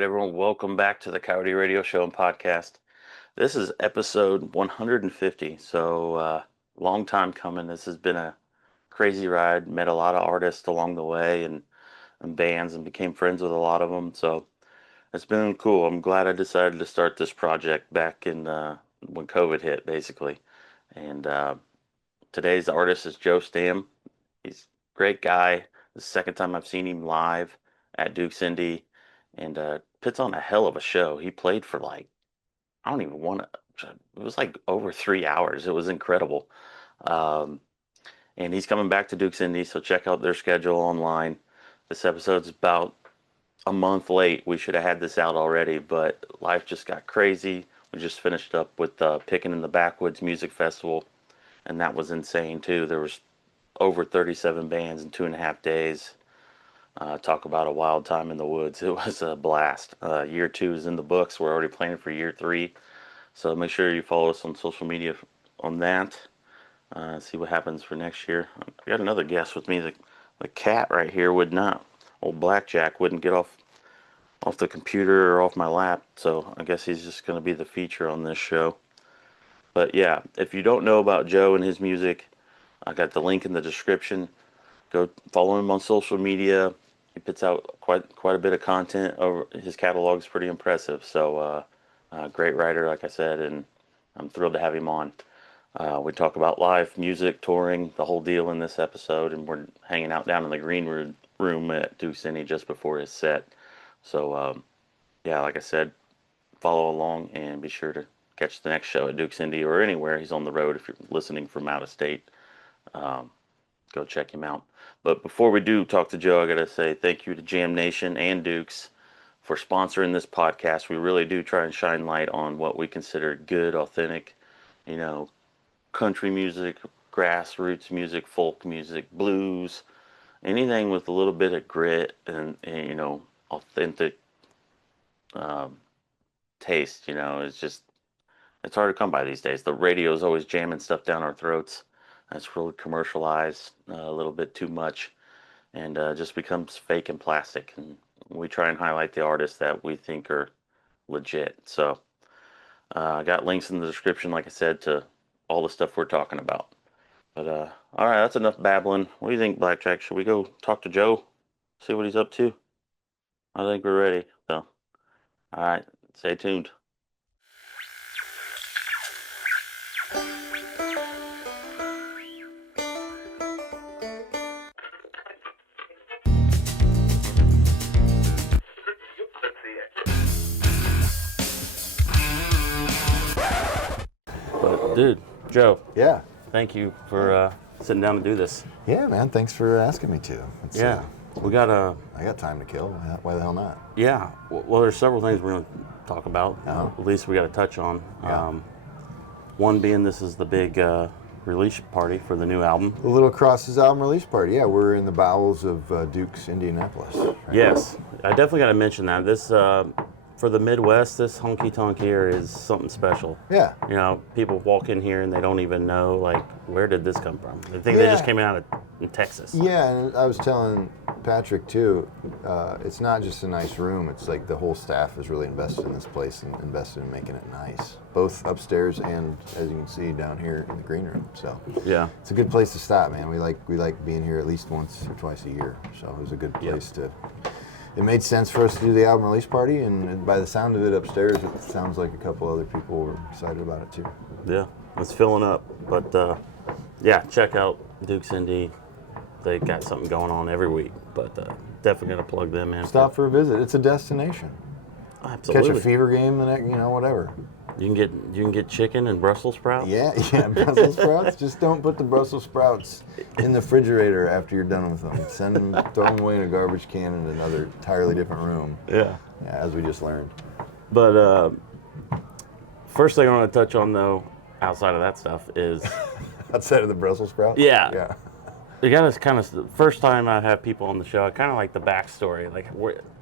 right, everyone, welcome back to the Coyote Radio Show and Podcast. This is episode 150, so long time coming. This has been a crazy ride. Met a lot of artists along the way and bands and became friends with a lot of them, so it's been cool. I'm glad I decided to start this project back in when COVID hit, basically. And today's artist is Joe Stamm. He's a great guy. The second time I've seen him live at Duke's Indy, and puts on a hell of a show. He played for like, I don't even want to, it was like over 3 hours. It was incredible. And he's coming back to Duke's Indy, so check out their schedule online. This episode's about a month late. We should have had this out already, but life just got crazy. We just finished up with Pickin' in the Backwoods Music Festival, and that was insane too. There was over 37 bands in 2.5 days. Talk about a wild time in the woods. It was a blast. Year 2 is in the books. We're already planning for year 3. So make sure you follow us on social media on that. See what happens for next year. I got another guest with me. The cat right here would not. Old Blackjack wouldn't get off the computer or off my lap. So I guess he's just going to be the feature on this show. But yeah, if you don't know about Joe and his music, I got the link in the description. Go follow him on social media. He puts out quite a bit of content. His catalog is pretty impressive. So great writer, like I said, and I'm thrilled to have him on. We talk about live music, touring, the whole deal in this episode, and we're hanging out down in the green room at Duke's Indy just before his set. So yeah, like I said, follow along and be sure to catch the next show at Duke's Indy or anywhere he's on the road if you're listening from out of state. Go check him out. But before we do talk to Joe, I got to say thank you to Jam Nation and Dukes for sponsoring this podcast. We really do try and shine light on what we consider good, authentic, country music, grassroots music, folk music, blues, anything with a little bit of grit and authentic taste. It's hard to come by these days. The radio is always jamming stuff down our throats. It's really commercialized a little bit too much and just becomes fake and plastic. And we try and highlight the artists that we think are legit. So I got links in the description, like I said, to all the stuff we're talking about. But all right, that's enough babbling. What do you think, Blackjack? Should we go talk to Joe? See what he's up to? I think we're ready. So, all right, stay tuned. Dude, Joe. Yeah. Thank you for sitting down to do this. Yeah, man. Thanks for asking me to. We got I got time to kill. Why the hell not? Yeah. Well, there's several things we're going to talk about. At least we got to touch on. Yeah. One being this is the big release party for the new album. The Little Crosses album release party. Yeah, we're in the bowels of Duke's, Indianapolis. Right? Yes. I definitely got to mention that. This for the Midwest, this honky tonk here is something special. Yeah. People walk in here and they don't even know, like, where did this come from? They think they just came out in Texas. Yeah, and I was telling Patrick, too, it's not just a nice room. It's like the whole staff is really invested in this place and invested in making it nice, both upstairs and, as you can see, down here in the green room. So yeah, it's a good place to stop, man. We like being here at least once or twice a year. So it was a good place to... It made sense for us to do the album release party, and by the sound of it upstairs, it sounds like a couple other people were excited about it too. Yeah, it's filling up. But yeah, check out Duke's Indy. They got something going on every week, but definitely gonna plug them in. Stop for a visit. It's a destination. Absolutely. Catch a fever game the next, whatever. You can get chicken and Brussels sprouts. Yeah, Brussels sprouts. Just don't put the Brussels sprouts in the refrigerator after you're done with them. Throw them away in a garbage can in another entirely different room. Yeah, as we just learned. But first thing I want to touch on, though, outside of that stuff is outside of the Brussels sprouts. Yeah. You got to kind of, the first time I have people on the show, I kind of like the backstory, like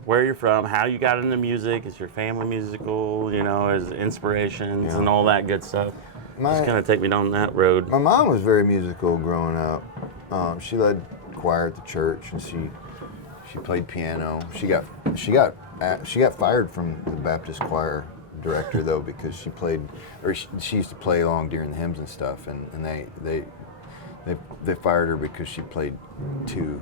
where you're from, how you got into music, is your family musical, is inspirations and all that good stuff. Just kind of take me down that road. My mom was very musical growing up. She led choir at the church, and she played piano. She got she got fired from the Baptist choir director though because she played, or she used to play along during the hymns and stuff, and they fired her because she played too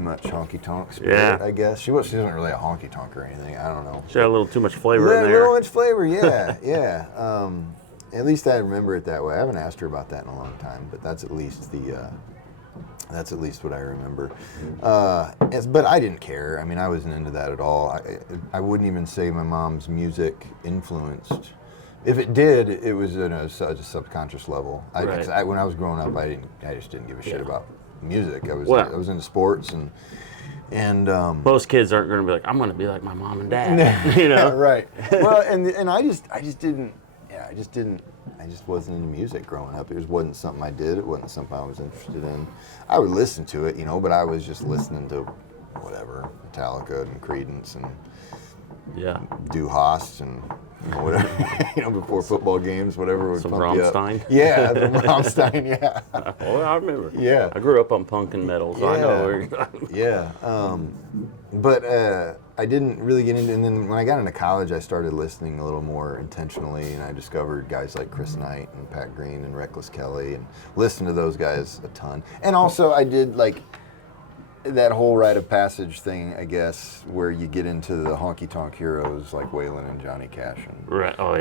much honky tonk spirit, I guess. She wasn't really a honky tonk or anything. I don't know. She had a little too much flavor in there. A little much flavor, yeah, yeah. At least I remember it that way. I haven't asked her about that in a long time, but that's at least what I remember. But I didn't care. I mean, I wasn't into that at all. I wouldn't even say my mom's music influenced. If it did, it was at a subconscious level. When I was growing up, I just didn't give a shit about music. I was into sports and most kids aren't going to be like, I'm going to be like my mom and dad. You know, right? Well, and I just wasn't into music growing up. It just wasn't something I did. It wasn't something I was interested in. I would listen to it, but I was just listening to whatever, Metallica and Creedence and Du Hast and whatever, before football games, whatever would some pump you up. Rammstein. Yeah, the Rammstein, yeah. Oh, I remember. Yeah. I grew up on punk and metal, so I know where you're talking about. Yeah. But I didn't really get into, and then when I got into college, I started listening a little more intentionally, and I discovered guys like Chris Knight and Pat Green and Reckless Kelly, and listened to those guys a ton. And also I did like that whole rite of passage thing, I guess, where you get into the honky tonk heroes like Waylon and Johnny Cash and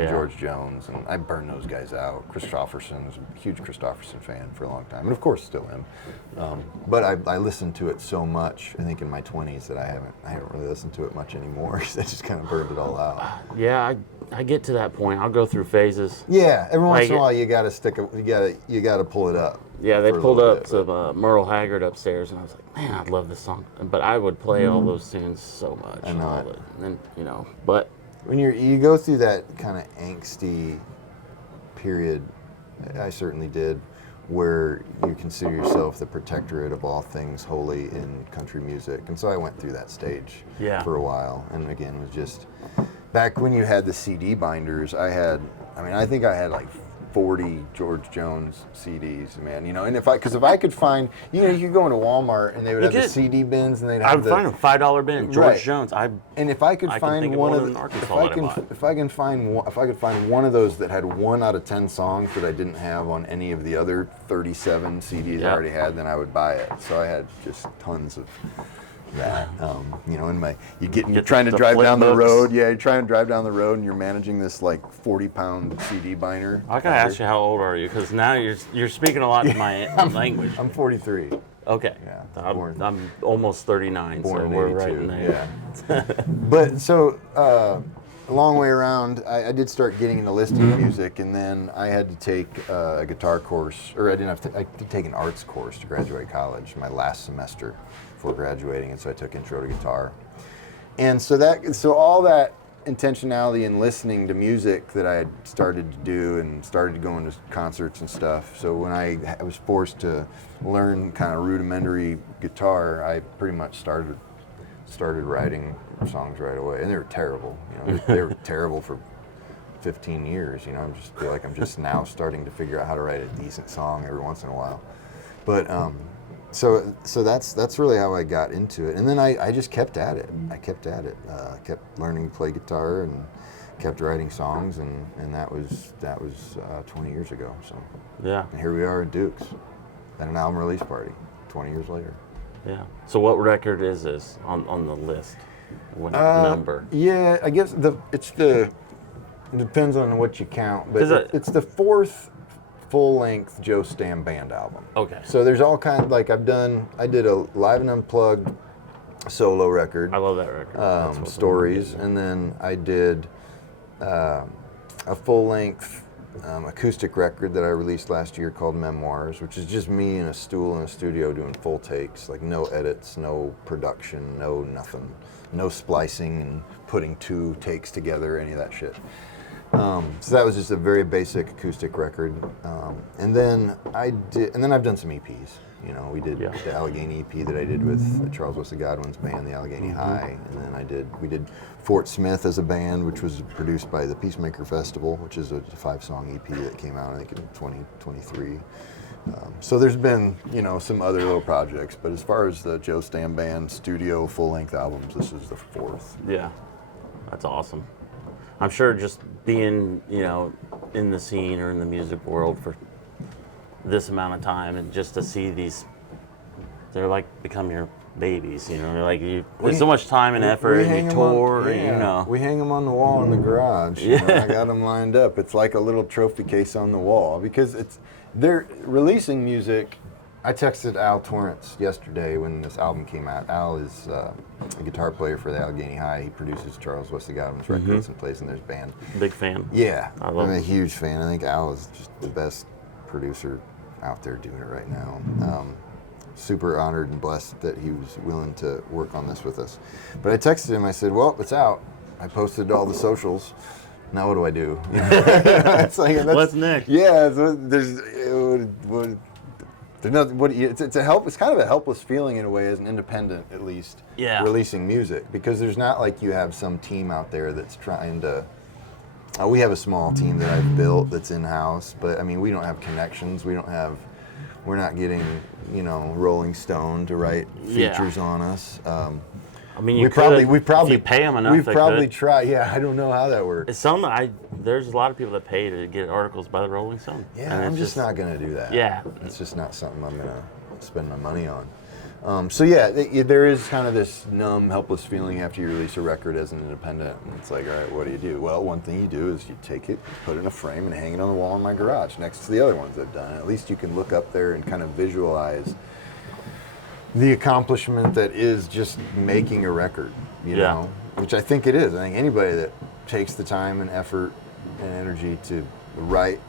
George Jones, and I burned those guys out. Christopherson, was a huge Christopherson fan for a long time, and of course still am. But I listened to it so much, I think in my 20s, that I haven't really listened to it much anymore because I just kind of burned it all out. Yeah, I get to that point. I'll go through phases. Yeah, every once in a while you gotta pull it up. Yeah, they pulled up some Merle Haggard upstairs, and I was like, man, I love this song. But I would play all those tunes so much. I know it. And but when you go through that kind of angsty period, I certainly did, where you consider yourself the protectorate of all things holy in country music. And so I went through that stage for a while. And again, it was just, back when you had the CD binders, I think I had like 40 George Jones CDs, man. And if I could find, you could go into Walmart and they would have the CD bins, and they'd have find a $5 bin, George Jones. And if I could find one of the, if I could find one of those that had 1 out of 10 songs that I didn't have on any of the other 37 CDs I already had, then I would buy it. So I had just tons of that. You're trying to drive down the road. Yeah, you're trying to drive down the road, and you're managing this like 40-pound CD binder. I gotta ask you, how old are you? Because now you're speaking a lot to my language. I'm 43. Okay. Yeah. I'm almost 39, so we're right in there. Yeah. But so a long way around, I did start getting into listening to music, and then I had to take a guitar course, or I did take an arts course to graduate college, my last semester before graduating, and so I took Intro to Guitar. And so all that intentionality in listening to music that I had started to do, and started going to concerts and stuff. So when I was forced to learn kind of rudimentary guitar, I pretty much started writing songs right away, and they were terrible. They were terrible for 15 years. I just feel like I'm just now starting to figure out how to write a decent song every once in a while. But so that's really how I got into it, and then I just kept at it. I kept kept learning to play guitar and kept writing songs, and that was 20 years ago. So yeah, and here we are at Duke's at an album release party 20 years later. Yeah. So what record is this on the list? What number? Yeah, I guess it depends on what you count, but it's the 4th full-length Joe Stamm Band album. Okay. So there's all kinds, like I did a Live and Unplugged solo record. I love that record. Stories, and then I did a full-length acoustic record that I released last year called Memoirs, which is just me in a stool in a studio doing full takes, like no edits, no production, no nothing, no splicing and putting 2 takes together, any of that shit. So that was just a very basic acoustic record, and then I've done some EPs. We did the Allegheny EP that I did with Charles Wesley Godwin's band, the Allegheny High, and then we did Fort Smith as a band, which was produced by the Peacemaker Festival, which is a 5-song EP that came out I think in 2023, So there's been, some other little projects, but as far as the Joe Stamm Band studio full-length albums, this is the fourth. Yeah, that's awesome. I'm sure just being, in the scene or in the music world for this amount of time and just to see these, they're like become your babies, they're like you put so much time and effort and you tour, We hang them on the wall in the garage. Yeah. I got them lined up. It's like a little trophy case on the wall because they're releasing music. I texted Al Torrance yesterday when this album came out. Al is a guitar player for the Allegheny High. He produces Charles Wesley Godwin's records and plays in their band. Big fan. Yeah, I love I'm a him. huge fan. I think Al is just the best producer out there doing it right now. Super honored and blessed that he was willing to work on this with us. But I texted him. I said, "Well, it's out." I posted all the socials. Now what do I do? It's like, What's next? Yeah, there's nothing. It's a help. It's kind of a helpless feeling in a way as an independent, at least, releasing music, because there's not like you have some team out there that's trying to. We have a small team that I've built that's in house, but I mean we don't have connections. We're not getting Rolling Stone to write features on us. I mean, we probably if you pay them enough. We've probably tried. Yeah, I don't know how that works. There's a lot of people that pay to get articles by the Rolling Stone. Yeah, I'm just not going to do that. Yeah, it's just not something I'm going to spend my money on. So yeah, there is kind of this numb, helpless feeling after you release a record as an independent. And it's like, all right, what do you do? Well, one thing you do is you take it, put it in a frame, and hang it on the wall in my garage next to the other ones I've done. At least you can look up there and kind of visualize the accomplishment that is just making a record, you know, which I think it is. I think anybody that takes the time and effort and energy to write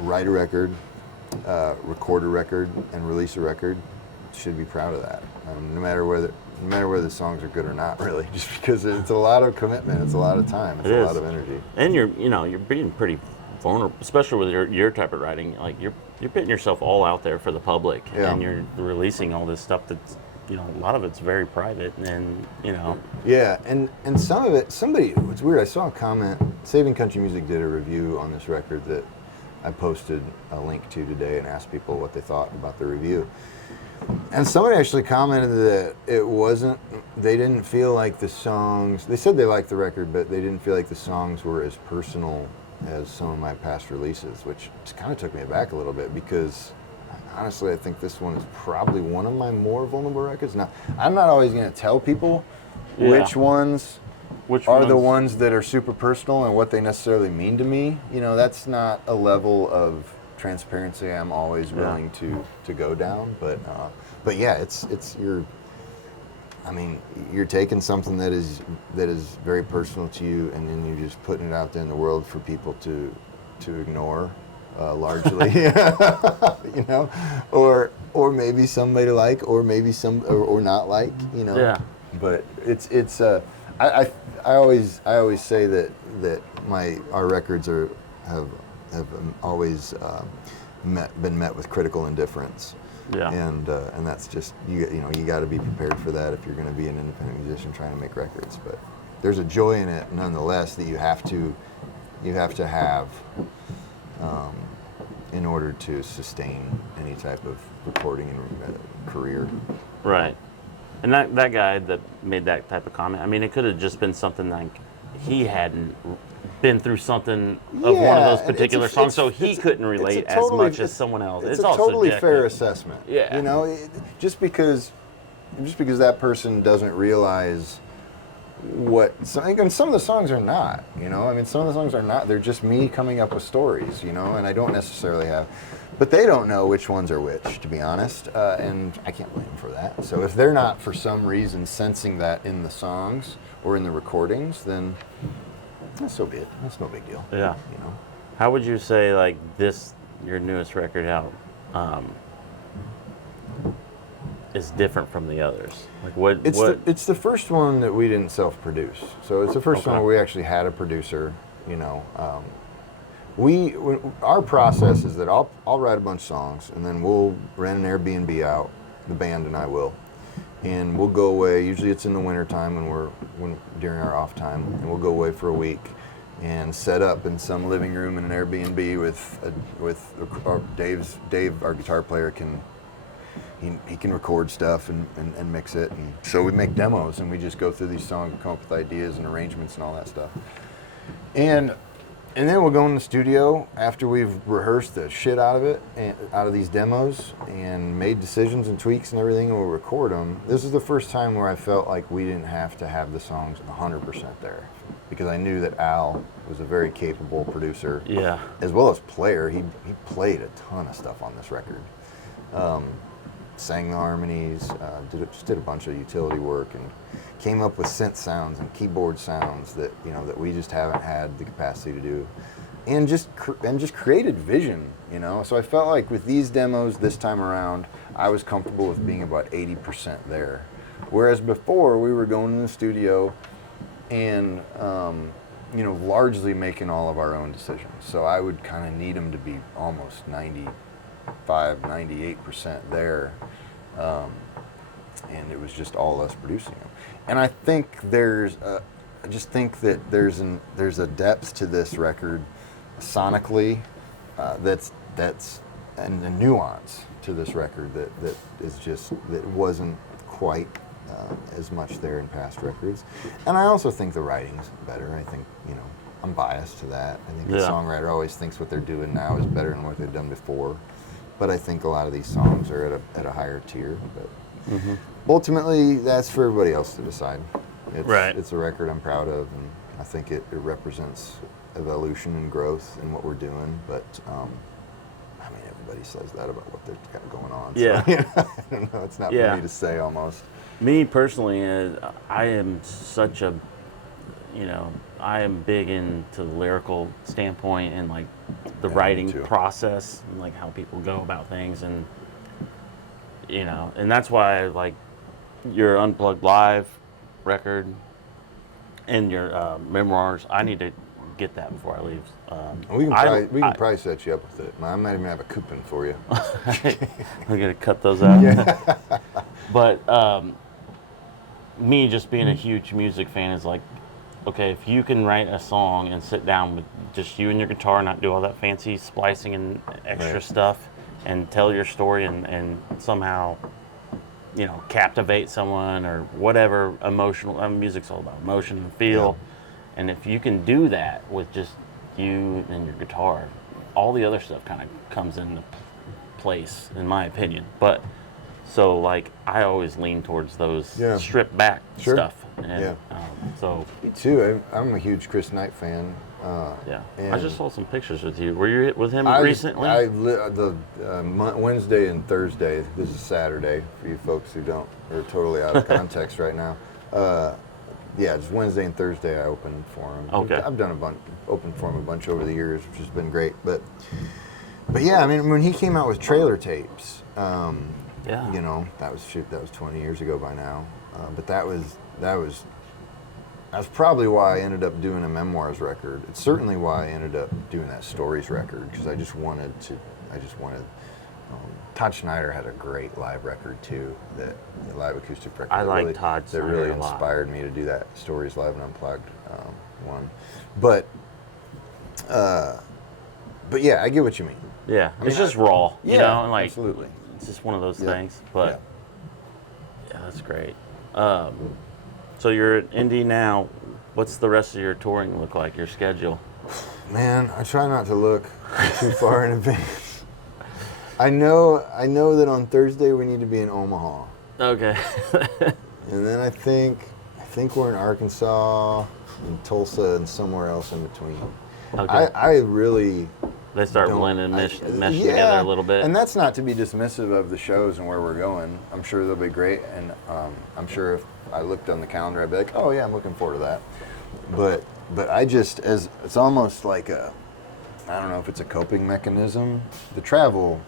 a record, record a record, and release a record should be proud of that. No matter whether the songs are good or not, really, just because it's a lot of commitment, it's a lot of time, it's a lot of energy. And you're being pretty vulnerable, especially with your type of writing. Like you're putting yourself all out there for the public, and you're releasing all this stuff that's a lot of it's very private, and Yeah, and some of it, it's weird. I saw a comment. Saving Country Music did a review on this record that I posted a link to today and asked people what they thought about the review. And somebody actually commented that they didn't feel like the songs, they said they liked the record, but they didn't feel like the songs were as personal as some of my past releases, which just kind of took me aback a little bit because honestly, I think this one is probably one of my more vulnerable records. Now, I'm not always going to tell people which ones are the ones that are super personal and what they necessarily mean to me. That's not a level of transparency I'm always willing to go down, but yeah, you're taking something that is very personal to you, and then you're just putting it out there in the world for people to ignore, largely, or maybe somebody like, or maybe or not like, Yeah. But it's I always say that our records have always been met with critical indifference. Yeah. And that's just you got to be prepared for that if you're going to be an independent musician trying to make records. But there's a joy in it nonetheless that you have to have in order to sustain any type of recording and career. Right. And that guy that made that type of comment, I mean, it could have just been something like he hadn't been through something of one of those particular songs, so he couldn't relate as much as someone else. It's a totally fair assessment. Yeah. Just because that person doesn't realize and some of the songs are not, some of the songs are not, they're just me coming up with stories, and I don't necessarily have, but they don't know which ones are which, to be honest, and I can't blame them for that. So if they're not, for some reason, sensing that in the songs or in the recordings, then so be it. That's no big deal. Yeah. How would you say, like, your newest record out, is different from the others? Like what? It's the first one that we didn't self-produce. So it's the first one where we actually had a producer. Our process is that I'll write a bunch of songs, and then we'll rent an Airbnb out, the band and I will, and we'll go away. Usually it's in the winter time when during our off time, and we'll go away for a week, and set up in some living room in an Airbnb with Dave, our guitar player, he can record stuff and mix it. And so we make demos and we just go through these songs and come up with ideas and arrangements and all that stuff. And then we'll go in the studio after we've rehearsed the shit out of it, and out of these demos, and made decisions and tweaks and everything, and we'll record them. This is the first time where I felt like we didn't have to have the songs 100% there, because I knew that Al was a very capable producer, as well as player. He played a ton of stuff on this record. Sang the harmonies, did a bunch of utility work, and came up with synth sounds and keyboard sounds that that we just haven't had the capacity to do, and just created vision. So I felt like with these demos this time around, I was comfortable with being about 80% there, whereas before we were going in the studio and largely making all of our own decisions. So I would kind of need them to be almost 98% there, and it was just all us producing them. And I think I just think that there's a depth to this record sonically, that's and a nuance to this record that is just, that wasn't quite as much there in past records. And I also think the writing's better. I think I'm biased to that. I think the songwriter always thinks what they're doing now is better than what they've done before. But I think a lot of these songs are at a higher tier. But ultimately, that's for everybody else to decide. It's a record I'm proud of, and I think it represents evolution and growth in what we're doing. But everybody says that about what they've got going on. Yeah. So, I don't know. It's not for me to say almost. Me personally, I am such a, I am big into the lyrical standpoint and like the writing process and like how people go about things, and and that's why I like your Unplugged Live record and your memoirs. I need to get that before I leave. We can probably set you up with it. I might even have a coupon for you. I'm gonna cut those out. Yeah. But me just being a huge music fan is like, okay, if you can write a song and sit down with just you and your guitar, not do all that fancy splicing and extra stuff, and tell your story and somehow, captivate someone or whatever emotional, music's all about emotion and feel. Yeah. And if you can do that with just you and your guitar, all the other stuff kind of comes into place, in my opinion. But so like I always lean towards those stripped back stuff. And, so me too. I'm a huge Chris Knight fan. I just saw some pictures with you. Were you with him recently? Wednesday and Thursday. This is Saturday for you folks who are totally out of context right now. Just Wednesday and Thursday I opened for him. Okay. I've done opened for him a bunch over the years, which has been great. But yeah, when he came out with Trailer Tapes, that was 20 years ago by now. But that was probably why I ended up doing a memoirs record. It's certainly why I ended up doing that stories record, because I just wanted Todd Schneider had a great live record too, that live acoustic record. I like Todd Schneider that really inspired me to do that Stories Live and Unplugged one. But yeah, I get what you mean. Yeah, it's just raw, and like absolutely. It's just one of those things. But yeah, that's great. So you're at Indy now. What's the rest of your touring look like, your schedule? Man, I try not to look too far in advance. I know that on Thursday we need to be in Omaha. Okay. And then I think we're in Arkansas and Tulsa and somewhere else in between. Okay. I really... They start blending, meshing together a little bit. And that's not to be dismissive of the shows and where we're going. I'm sure they'll be great, and I'm sure if I looked on the calendar, I'd be like, oh yeah, I'm looking forward to that. But I just, it's almost like I don't know if it's a coping mechanism. The travel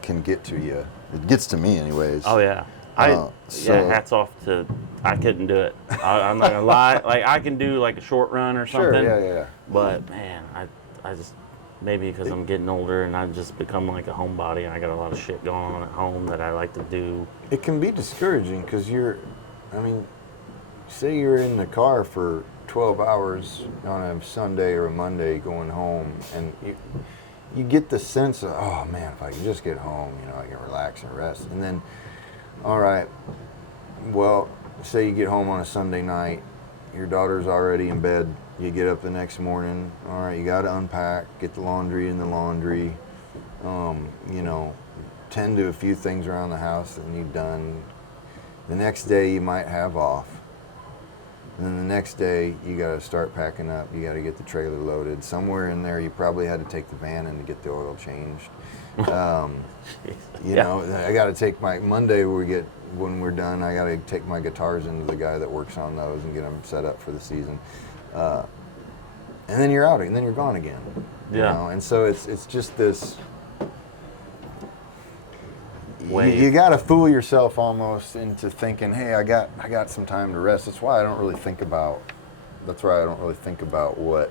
can get to you. It gets to me anyways. Oh yeah. Hats off to, I couldn't do it. I'm not gonna lie. Like I can do like a short run or something. Sure, yeah. But man, I just, maybe because I'm getting older and I've just become like a homebody and I got a lot of shit going on at home that I like to do. It can be discouraging because say you're in the car for 12 hours on a Sunday or a Monday going home, and you get the sense of, oh man, if I can just get home, I can relax and rest. And then, all right, well, say you get home on a Sunday night, your daughter's already in bed, you get up the next morning, all right, you got to unpack, get the laundry in the laundry, tend to a few things around the house that need done. The next day you might have off. And then the next day you got to start packing up, you got to get the trailer loaded. Somewhere in there you probably had to take the van in to get the oil changed. I got to take my Monday when we're done, I got to take my guitars into the guy that works on those and get them set up for the season. And then you're out, and then you're gone again. And so it's just this. You got to fool yourself almost into thinking, hey, I got some time to rest. That's why I don't really think about. What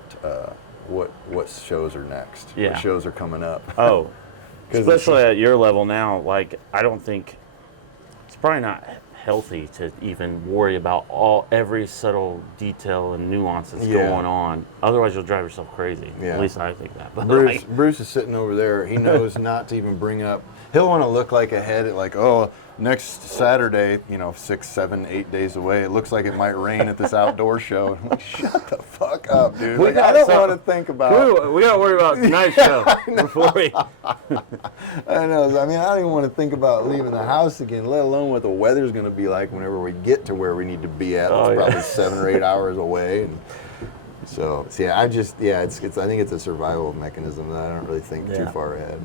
shows are next. Yeah. What shows are coming up. Oh, especially at your level now. Like, I don't think it's probably not healthy to even worry about every subtle detail and nuances going on. Otherwise, you'll drive yourself crazy. Yeah. At least I think that. But Bruce is sitting over there. He knows not to even bring up. He'll want to look like ahead at next Saturday, 6, 7, 8 days away. It looks like it might rain at this outdoor show. And I'm like, shut the fuck up, dude. I don't want to think about. We got to worry about tonight's show before we. I know. I mean, I don't even want to think about leaving the house again, let alone what the weather's going to be like whenever we get to where we need to be at. It's probably 7 or 8 hours away. And so yeah, I think it's a survival mechanism that I don't really think too far ahead.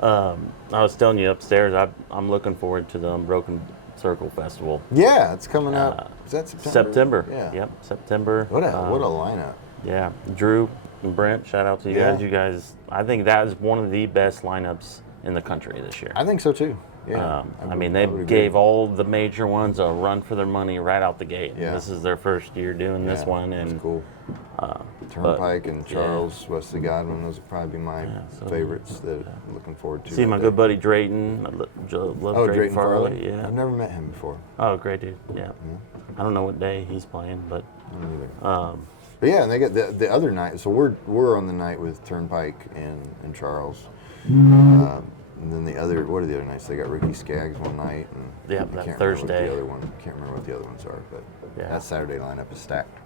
I was telling you upstairs, I'm looking forward to the Unbroken Circle Festival. Yeah, it's coming up. Is that September? September. Yeah. Yep, September. What a lineup. Yeah, Drew and Brent, shout out to you guys. You guys, I think that is one of the best lineups in the country this year. I think so too. Yeah. They gave all the major ones a run for their money right out the gate. Yeah. This is their first year doing this one, and that's cool. Turnpike and Charles, West of Godwin, those would probably be my favorites that I'm looking forward to. See my good buddy Drayton. I love Drayton Farley. Yeah. I've never met him before. Oh, great dude. Yeah. I don't know what day he's playing, but. I don't either. But yeah, and they got the other night. So we're on the night with Turnpike and Charles. And then what are the other nights? They got Ricky Skaggs one night. And that Thursday. The other one. Can't remember what the other ones are, but that Saturday lineup is stacked.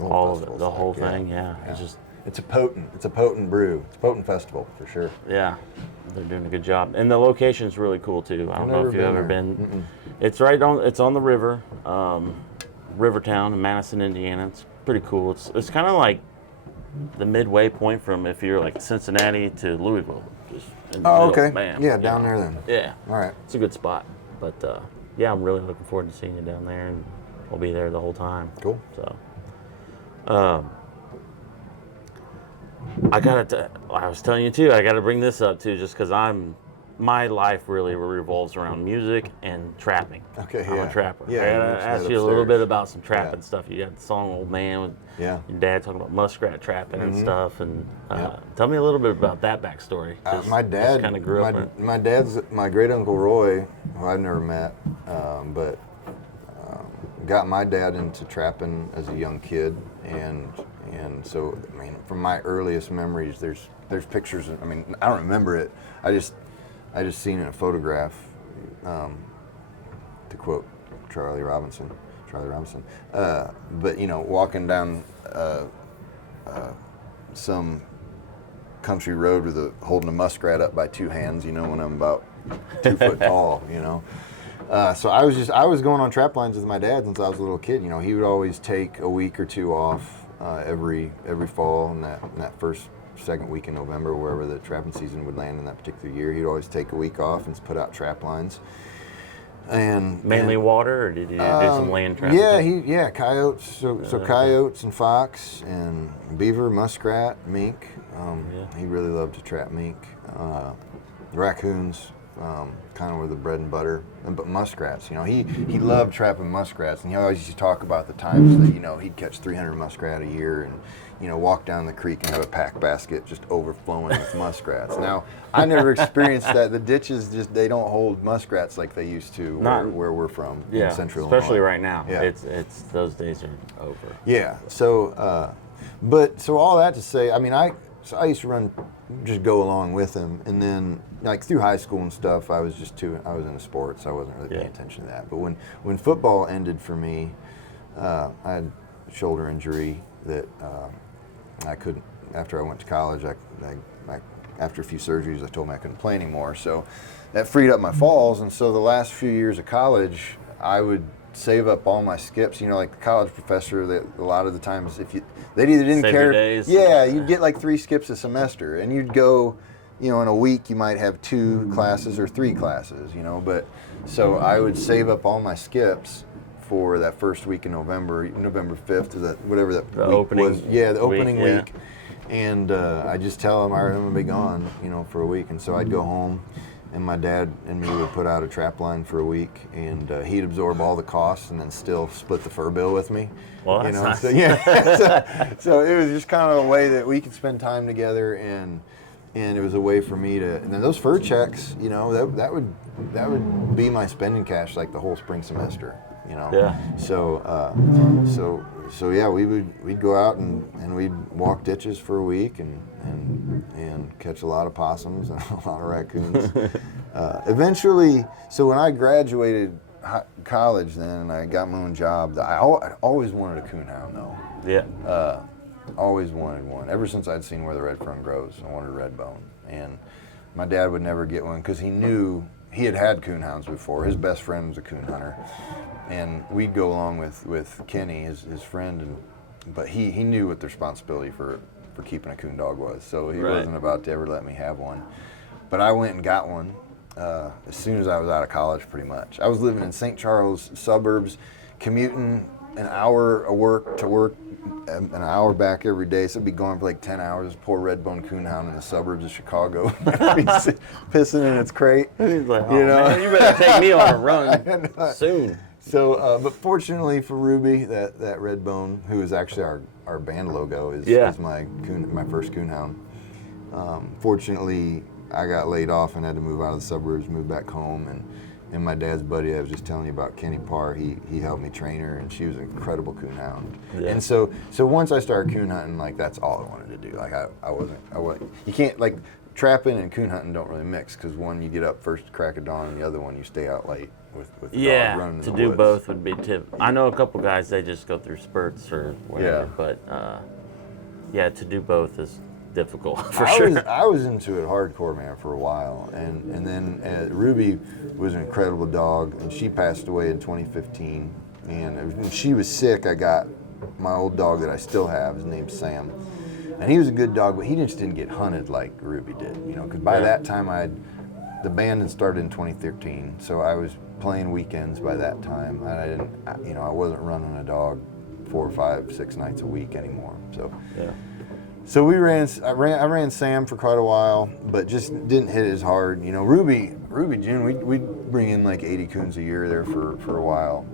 All of it, the whole thing, yeah. It's a potent brew. It's a potent festival for sure. Yeah, they're doing a good job, and the location's really cool too. I don't know if you've ever been. Mm-mm. It's on the river, Rivertown in Madison, Indiana. It's pretty cool. It's kind of like the midway point from if you're like Cincinnati to Louisville. Just in the middle, okay. Bam, yeah, down there then. Yeah. All right. It's a good spot, but I'm really looking forward to seeing you down there, and I'll be there the whole time. Cool. So. I was telling you too, I gotta bring this up too, just because my life really revolves around music and trapping. Okay, I'm a trapper. Yeah, I gotta ask you a little bit about some trapping stuff. You got the song Old Man with your dad talking about muskrat trapping and stuff, and tell me a little bit about that backstory. My dad kind of grew up. My dad's my great uncle Roy, who I've never met, but got my dad into trapping as a young kid, and so I mean, from my earliest memories, there's pictures. I mean, I don't remember it. I just seen it in a photograph. To quote Charlie Robinson. But walking down some country road holding a muskrat up by two hands. When I'm about 2 foot tall. So I was going on trap lines with my dad since I was a little kid. He would always take a week or two off every fall in that second week in November, wherever the trapping season would land in that particular year. He'd always take a week off and put out trap lines. And mainly water, or did you do some land trapping? Yeah, coyotes. So coyotes and fox and beaver, muskrat, mink. He really loved to trap mink. Raccoons. kind of were the bread and butter. But muskrats, he loved trapping muskrats, and he always used to talk about the times that he'd catch 300 muskrat a year, and walk down the creek and have a pack basket just overflowing with muskrats. Now, I never experienced that. The ditches they don't hold muskrats like they used to where we're from in Central especially Illinois. right now. Yeah. It's those days are over. Yeah. So, so all that to say, I mean, I used to just go along with him, and then like through high school and stuff, I was into sports. I wasn't really paying attention to that. But when football ended for me, I had a shoulder injury that I couldn't. After I went to college, I after a few surgeries, I told me I couldn't play anymore. So that freed up my falls, and so the last few years of college, I would save up all my skips. Like the college professor, that a lot of the times, they either didn't Save care. your days. Yeah, you'd get like 3 skips a semester, and you'd go, in a week you might have 2 classes or 3 classes, But so I would save up all my skips for that first week in November 5th, or that whatever that the week opening was. Yeah, the opening week. week. And I just tell him, all right, I'm gonna be gone, for a week. And so I'd go home, and my dad and me would put out a trap line for a week, and he'd absorb all the costs and then still split the fur bill with me. Well, that's nice. So, yeah. so it was just kind of a way that we could spend time together, and it was a way for me to. And then those fur checks, that would be my spending cash like the whole spring semester. Yeah. So yeah, we'd go out and we'd walk ditches for a week and catch a lot of possums and a lot of raccoons. Eventually, so when I graduated college, then and I got my own job, I always wanted a coonhound though. Yeah. Always wanted one. Ever since I'd seen where the red fern grows, I wanted a red bone. And my dad would never get one because he knew he had coonhounds before. His best friend was a coon hunter. And we'd go along with Kenny, his friend, but he knew what the responsibility for keeping a coon dog was, so he wasn't about to ever let me have one. But I went and got one as soon as I was out of college, pretty much. I was living in St. Charles suburbs, commuting an hour of work to work, an hour back every day, so I'd be going for like 10 hours, poor red-bone coonhound in the suburbs of Chicago, pissing in its crate. He's like, man, you better take me on a run soon. So, but fortunately for Ruby, that red bone, who is actually our band logo, is my first coonhound. Fortunately, I got laid off and had to move out of the suburbs, move back home, and my dad's buddy I was just telling you about, Kenny Parr, he helped me train her, and she was an incredible coonhound. Yeah. And so once I started coon hunting, like that's all I wanted to do. Like I wasn't. You can't like trapping and coon hunting don't really mix because one you get up first crack of dawn, and the other one you stay out late. With the dog running in the do woods. both would be tip. I know a couple guys, they just go through spurts or whatever, but to do both is difficult for sure. I was into it hardcore, man, for a while, and then Ruby was an incredible dog, and she passed away in 2015, and when she was sick, I got my old dog that I still have. His name's Sam, and he was a good dog, but he just didn't get hunted like Ruby did, because by that time the band had started in 2013, so I was playing weekends by that time. I wasn't running a dog 4, 5, 6 nights a week anymore. So I ran Sam for quite a while, but just didn't hit it as hard. Ruby June, we'd bring in like 80 coons a year there for a while,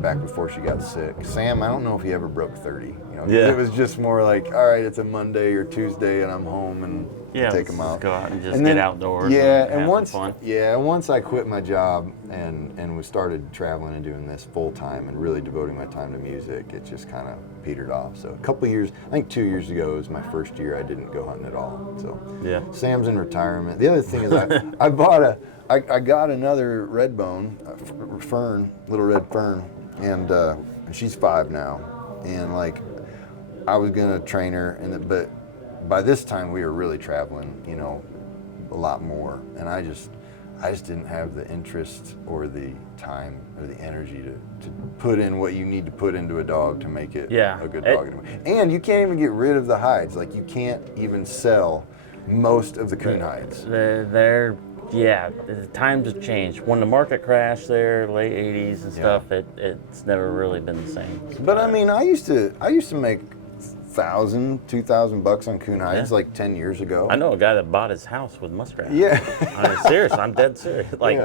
back before she got sick. Sam, I don't know if he ever broke 30. It was just more like, all right, it's a Monday or Tuesday, and I'm home and take them out. Go out and just get outdoors. And have some fun. Once I quit my job and we started traveling and doing this full time and really devoting my time to music, it just kind of petered off. So a couple years, I think 2 years ago was my first year I didn't go hunting at all. So Sam's in retirement. The other thing is I got another red bone, fern, little red fern, and she's 5 now, and like I was gonna train her, but by this time we were really traveling, a lot more, and I just didn't have the interest or the time or the energy to put in what you need to put into a dog to make it a good dog. And you can't even get rid of the hides. Like you can't even sell most of the coon hides. The times have changed. When the market crashed there, late 80s and stuff, it's never really been the same. But I mean, I used to make $2,000 on coon hides like 10 years ago. I know a guy that bought his house with muskrat. Yeah. I'm serious. I'm dead serious. Like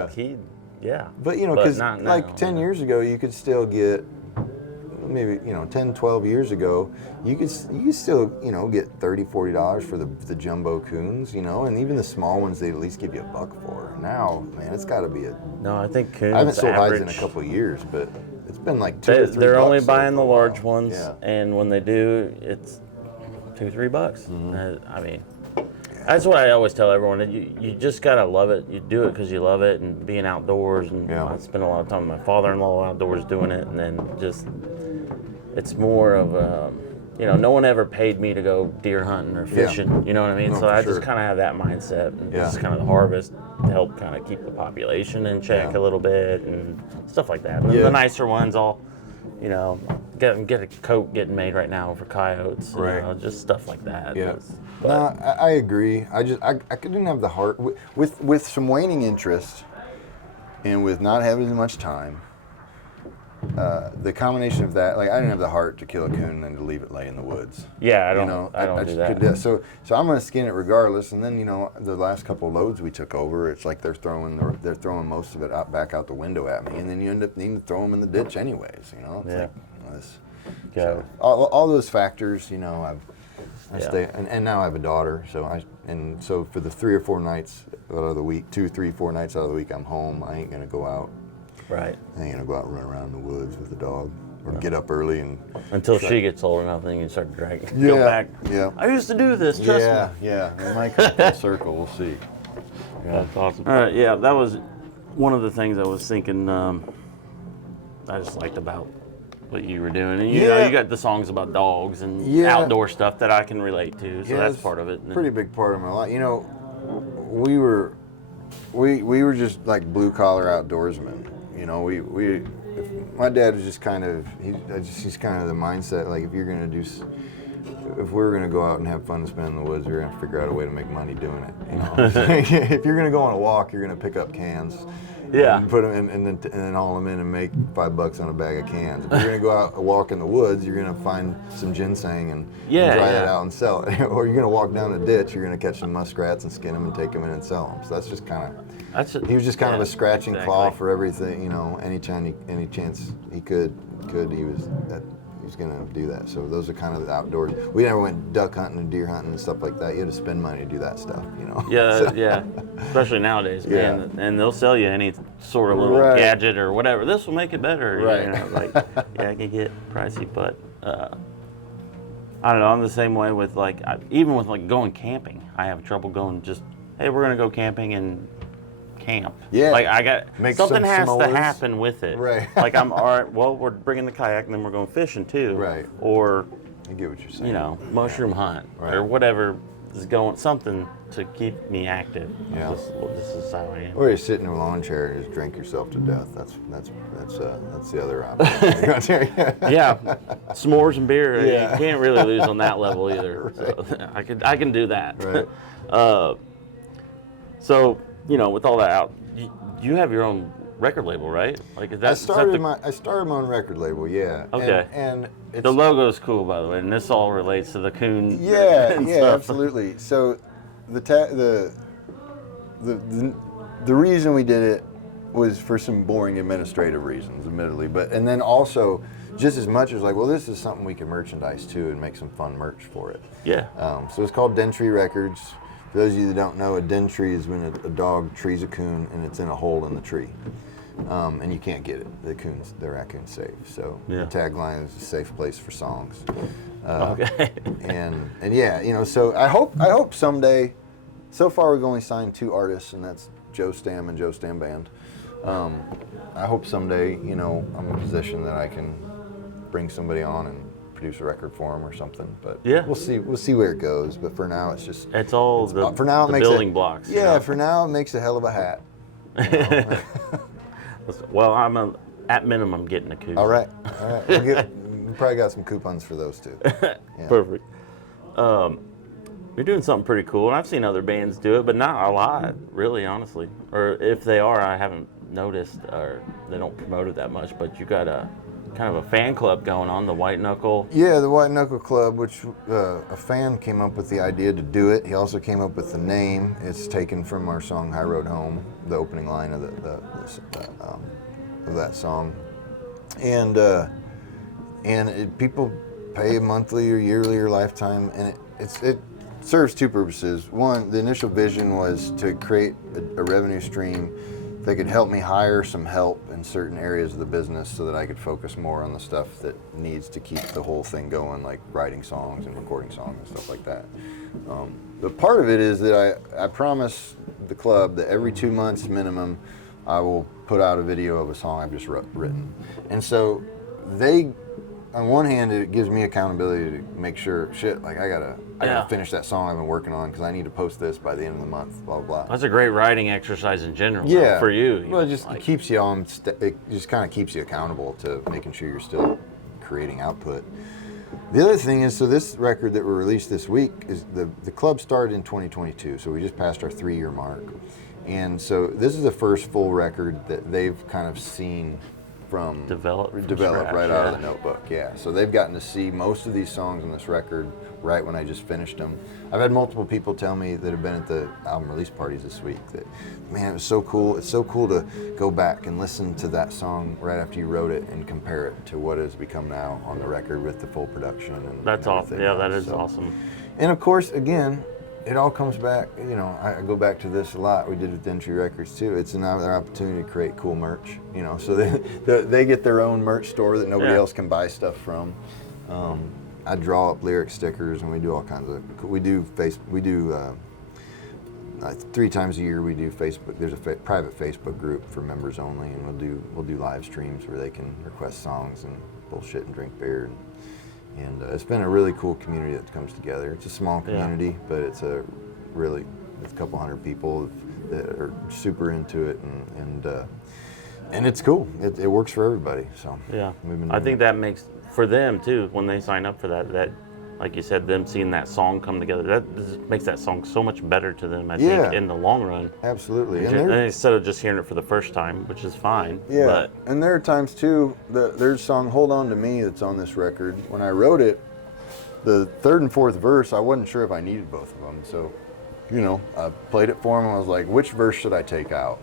yeah. But because like 10 years ago, you could still get, maybe 10, 12 years ago, you could still get $30, $40 for the jumbo coons, and even the small ones they at least give you $1 for. Now, man, it's got to be I think coons. I haven't sold hides in a couple of years, but it's been like $2 or $3. They're only buying the large ones, yeah. And when they do, it's $2, $3. Mm-hmm. I mean, that's what I always tell everyone. You just gotta love it. You do it because you love it, and being outdoors. And I spend a lot of time with my father-in-law outdoors doing it, and then just it's more of no one ever paid me to go deer hunting or fishing. You know what I mean? No, so I sure. just kind of have that mindset, and just kind of the harvest to help kind of keep the population in check a little bit and stuff like that. And the nicer ones, I'll get a coat getting made right now for coyotes. Right. Just stuff like that. Yeah. No, I agree. I didn't have the heart with some waning interest, and with not having as much time. The combination of that, like I didn't have the heart to kill a coon and then to leave it lay in the woods. Yeah, I don't do that. So I'm gonna skin it regardless. And then the last couple of loads we took over, it's like they're throwing most of it back out the window at me, and then you end up needing to throw them in the ditch anyways. So all those factors, I stay, and now I have a daughter, so for the 3 or 4 nights out of the week, 2, 3, 4 nights out of the week, I'm home. I ain't gonna go out. Right. I ain't gonna go out and run around in the woods with the dog, or get up early and until she gets old enough, then you can start dragging. Go back. Yeah. I used to do this. Trust me. Yeah. It might come full circle. We'll see. Yeah. That's awesome. All right. Yeah, that was one of the things I was thinking. I just liked about what you were doing, and you got the songs about dogs and outdoor stuff that I can relate to. So that's part of it. Pretty big part of my life. We were just like blue collar outdoorsmen. My dad was just kind of he's kind of the mindset, like if we're gonna go out and have fun and spend in the woods, we're gonna figure out a way to make money doing it. If you're gonna go on a walk, you're gonna pick up cans. Yeah. And put them in, and then haul them in and make $5 on a bag of cans. If you're gonna go out and walk in the woods, you're gonna find some ginseng and dry that out and sell it. Or you're gonna walk down a ditch, you're gonna catch some muskrats and skin them and take them in and sell them. So that's just kind of. He was just kind of a scratching claw for everything. Any chance he could, he was gonna do that. So those are kind of the outdoors. We never went duck hunting and deer hunting and stuff like that. You had to spend money to do that stuff. Yeah. Especially nowadays, man. And they'll sell you any sort of little gadget or whatever. This will make it better. Right. It can get pricey, but I don't know. I'm the same way with even with going camping. I have trouble going. Hey, we're gonna go camping and camp. Yeah. I got something has to s'mores. happen with it. Right. I'm all right. Well, we're bringing the kayak and then we're going fishing too. Right. Or I get what you're saying. mushroom hunt or whatever is going, something to keep me active. Yeah. This is how I am. Or you sit in a lawn chair and just drink yourself to death. That's the other option. Yeah. S'mores and beer. You can't really lose on that level either. Right. So I can do that. Right. So. With all that out, you have your own record label, right? I started my own record label, yeah. Okay. And the logo's cool, by the way, and this all relates to the coon. Yeah, and yeah, stuff. absolutely. So the reason we did it was for some boring administrative reasons, admittedly, and then also just as much as this is something we can merchandise too and make some fun merch for it. Yeah. So it's called Den Tree Records. For those of you that don't know, a den tree is when a dog trees a coon and it's in a hole in the tree. And you can't get it. The raccoon's safe. So the tagline is a safe place for songs. Okay. and so I hope someday, so far we've only signed 2 artists, and that's Joe Stamm and Joe Stamm Band. I hope someday, I'm in a position that I can bring somebody on and produce a record for them or something, but we'll see where it goes. But for now, it's all for now it makes building blocks. Yeah, for now it makes a hell of a hat. Well, at minimum getting a coupon. All right. We probably got some coupons for those too. Yeah. Perfect. You're doing something pretty cool, and I've seen other bands do it, but not a lot, really, honestly. Or if they are, I haven't noticed, or they don't promote it that much. But you got kind of a fan club going on, the White Knuckle. Yeah, the White Knuckle Club, which a fan came up with the idea to do it. He also came up with the name. It's taken from our song "High Road Home," the opening line of of that song, and people pay monthly or yearly or lifetime, and it serves two purposes. One, the initial vision was to create a revenue stream that could help me hire some help in certain areas of the business so that I could focus more on the stuff that needs to keep the whole thing going, like writing songs and recording songs and stuff like that. But part of it is that I promise the club that every 2 months minimum, I will put out a video of a song I've just written. And so on one hand, it gives me accountability to make sure, I gotta finish that song I've been working on because I need to post this by the end of the month, blah, blah, blah. That's a great writing exercise in general for you. Well, it keeps you on, it just kind of keeps you accountable to making sure you're still creating output. The other thing is, so this record that we released this week, is the club started in 2022, so we just passed our 3-year mark. And so this is the first full record that they've kind of seen from develop scratch, right out of the notebook. Yeah, so they've gotten to see most of these songs on this record right when I just finished them. I've had multiple people tell me that have been at the album release parties this week that, man, it was so cool. It's so cool to go back and listen to that song right after you wrote it and compare it to what has become now on the record with the full production. And that's awesome. Yeah, that is awesome. And of course, again, it all comes back, I go back to this a lot. We did with Entry Records too. It's another opportunity to create cool merch, so they get their own merch store that nobody else can buy stuff from. I draw up lyric stickers, and we do all kinds of. We do 3 times a year we do Facebook. There's a private Facebook group for members only, and we'll do live streams where they can request songs and bullshit and drink beer. And it's been a really cool community that comes together. It's a small community, but it's a couple hundred people that are super into it, and it's cool. It works for everybody. So I think that makes for them too when they sign up for that like you said, them seeing that song come together, that makes that song so much better to them. I think in the long run. Absolutely. And instead of just hearing it for the first time, which is fine. Yeah. And there are times too. There's a song "Hold On to Me" that's on this record. When I wrote it, the 3rd and 4th verse, I wasn't sure if I needed both of them. So, I played it for them. I was like, which verse should I take out?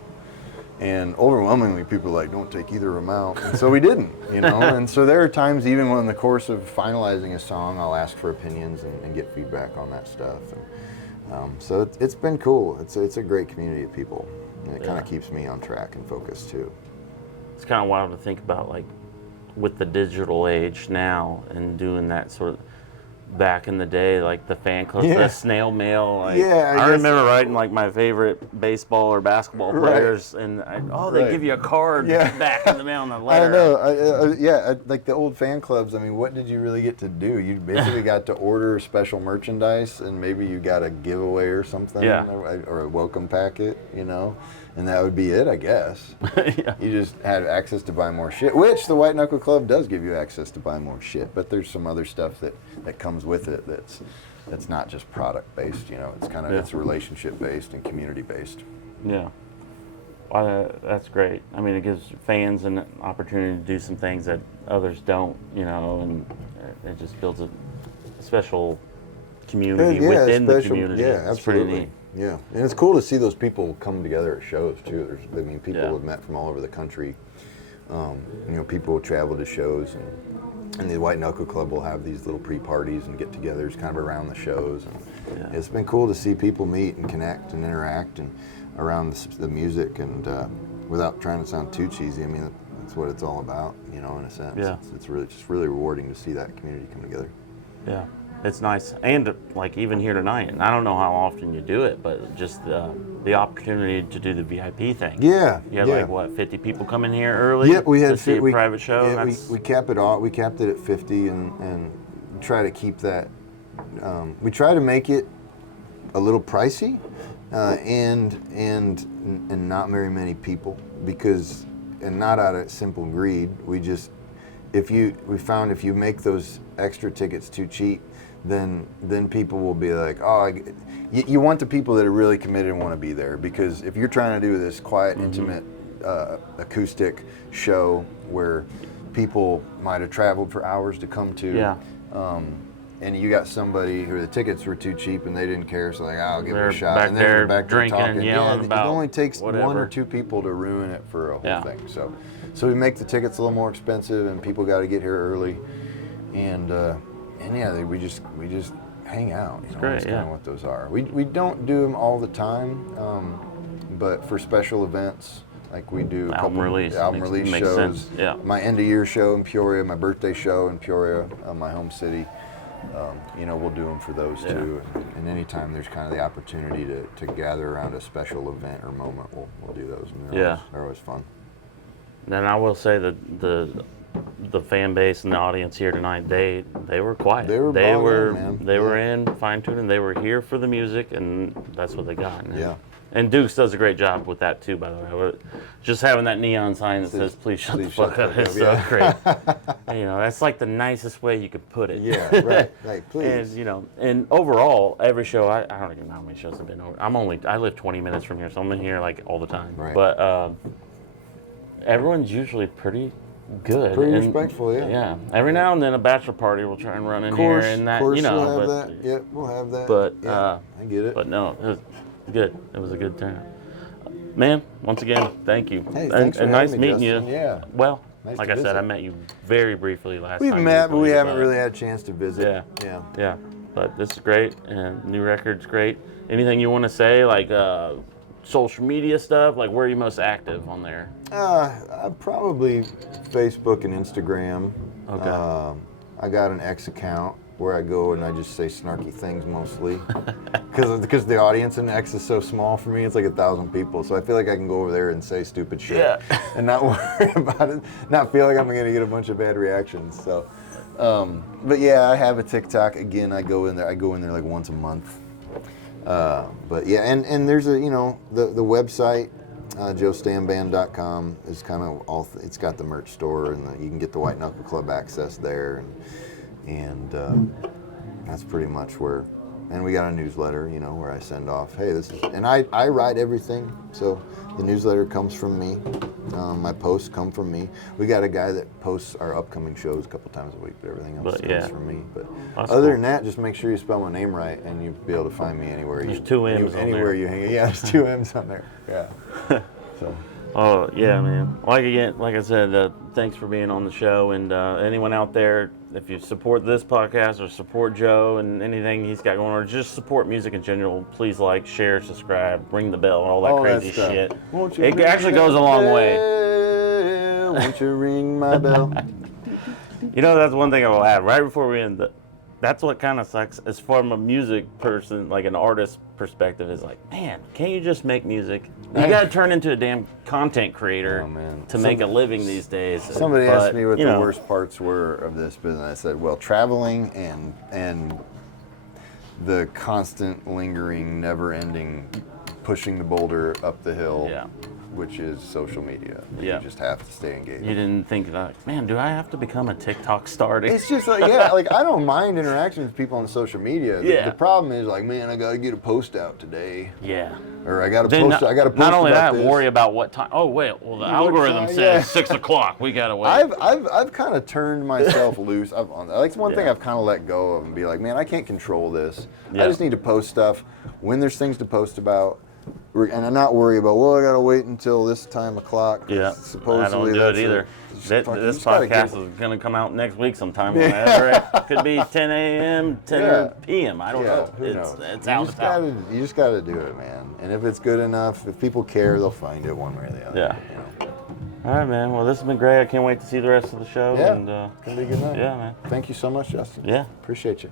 And overwhelmingly, people were like, don't take either of them out. And so we didn't, And so there are times, even when in the course of finalizing a song, I'll ask for opinions and get feedback on that stuff. And, so it's been cool. It's a great community of people. And it kind of keeps me on track and focused, too. It's kind of wild to think about, like, with the digital age now and doing that sort of back in the day, like the fan clubs, the snail mail. Like, I remember writing like my favorite baseball or basketball players, and they give you a card back in the mail on the letter. I know. Like the old fan clubs. I mean, what did you really get to do? You basically got to order special merchandise, and maybe you got a giveaway or something, or a welcome packet, and that would be it, I guess. You just had access to buy more shit, which the White Knuckle Club does give you access to buy more shit, but there's some other stuff that comes with it that's not just product based, it's kind of it's relationship based and community based. Yeah. Well, that's great. I mean, it gives fans an opportunity to do some things that others don't, and it just builds a special community within the community. Yeah, absolutely. It's pretty neat. Yeah, and it's cool to see those people come together at shows too. People have met from all over the country. People will travel to shows, and the White Knuckle Club will have these little pre-parties and get-togethers kind of around the shows. And it's been cool to see people meet and connect and interact and around the music, and without trying to sound too cheesy. I mean, that's what it's all about, in a sense. Yeah. It's really rewarding to see that community come together. Yeah. It's nice, and like even here tonight, and I don't know how often you do it, but just the opportunity to do the VIP thing. Yeah, you had 50 people come in here early. Yeah, we had to see a private show. Yeah, we cap it all. We capped it at 50, and try to keep that. We try to make it a little pricey, and not very many people and not out of simple greed. We found if you make those extra tickets too cheap, then people will be like, you want the people that are really committed and want to be there, because if you're trying to do this quiet, intimate, acoustic show where people might have traveled for hours to come to. Yeah. And you got somebody who the tickets were too cheap and they didn't care, so like, I'll give it a shot. Back And there they're back there drinking talking. and yelling about it only takes whatever. 1 or 2 people to ruin it for a whole Yeah. thing. So we make the tickets a little more expensive, and people got to get here early. And yeah, we just hang out. You know, great, that's kind yeah. of what those are. We don't do them all the time, but for special events, like we do Album release makes shows. sense. Yeah. My end of year show in Peoria, my birthday show in Peoria, my home city. You know, we'll do them for those too. And anytime there's kind of the opportunity to gather around a special event or moment, we'll do those. And they're always fun. Then I will say that the fan base and the audience here tonight, they were quiet. They were in fine tuning. They were here for the music, and that's what they got. Yeah. And Dukes does a great job with that too, by the way. Just having that neon sign that says "Please shut the fuck up" is so great. You know, that's like the nicest way you could put it. Yeah, right. Like, please. And you know, and overall, every show I don't even know how many shows I've been over. I live 20 minutes from here, so I'm in here like all the time. Right. But everyone's usually pretty good. Pretty and, respectful, yeah. Yeah. Every now and then a bachelor party will try and run in here, and that, you know. We'll have but, that. Yeah, we'll have that. But yeah, I get it. But no, it was good. It was a good turnout. Man, once again, thank you. Hey, thanks for and nice having me, meeting Justin. you. Yeah. Well, Nice like to I said, visit. I met you very briefly last We've time. met, but we haven't but- really had a chance to visit. Yeah. Yeah. Yeah, but this is great, and new record's great. Anything you want to say, like social media stuff? Like, where are you most active on there? Probably Facebook and Instagram. Okay. I got an X account where I go and I just say snarky things mostly, because the audience in X is so small for me. It's like 1,000 people, so I feel like I can go over there and say stupid shit and not worry about it, not feel like I'm gonna get a bunch of bad reactions. So, but yeah, I have a TikTok. Again, I go in there like once a month. But yeah, and there's a the website. JoeStammBand.com is kind of it's got the merch store, and you can get the White Knuckle Club access there, and that's pretty much where. And we got a newsletter, where I send off, hey, this is, and I write everything, so the newsletter comes from me. My posts come from me. We got a guy that posts our upcoming shows a couple times a week, but everything else comes from me. But that's other cool. than that, just make sure you spell my name right, and you'll be able to find me anywhere. There's 2 M's on anywhere there. you hang. Yeah, there's 2 M's on there. Yeah. So. Oh yeah, man. Like I said, thanks for being on the show, and anyone out there, if you support this podcast or support Joe and anything he's got going on, or just support music in general, please like, share, subscribe, ring the bell, all that crazy shit. It actually goes a long way. Won't you ring my bell? That's one thing I will add right before we end. That's what kind of sucks, as from a music person, like an artist perspective, is like, man, can't you just make music? You got to turn into a damn content creator to make a living these days. Somebody asked me what the worst parts were of this business. I said, well, traveling and the constant, lingering, never-ending, pushing the boulder up the hill. Yeah. Which is social media. Yeah. You just have to stay engaged. You didn't think that, man, do I have to become a TikTok star? It's just like, like I don't mind interacting with people on social media. The problem is like, man, I got to get a post out today. Yeah. Or I got to post. I got to post. Not only about that, this. worry about what time. Oh wait, well the algorithm says 6 o'clock. We gotta wait. I've kind of turned myself loose. Like one thing I've kind of let go of and be like, man, I can't control this. I just need to post stuff when there's things to post about. And I'm not worried about, well, I got to wait until this time o'clock. Yeah, supposedly I don't do it either. This podcast is going to come out next week sometime. Whenever it could be 10 a.m., 10 p.m. I don't know. Who knows? It's out. You just got to do it, man. And if it's good enough, if people care, they'll find it one way or the other. Yeah. All right, man. Well, this has been great. I can't wait to see the rest of the show. Yeah, and, it's going to be a good night. Yeah, man. Thank you so much, Justin. Yeah. Appreciate you.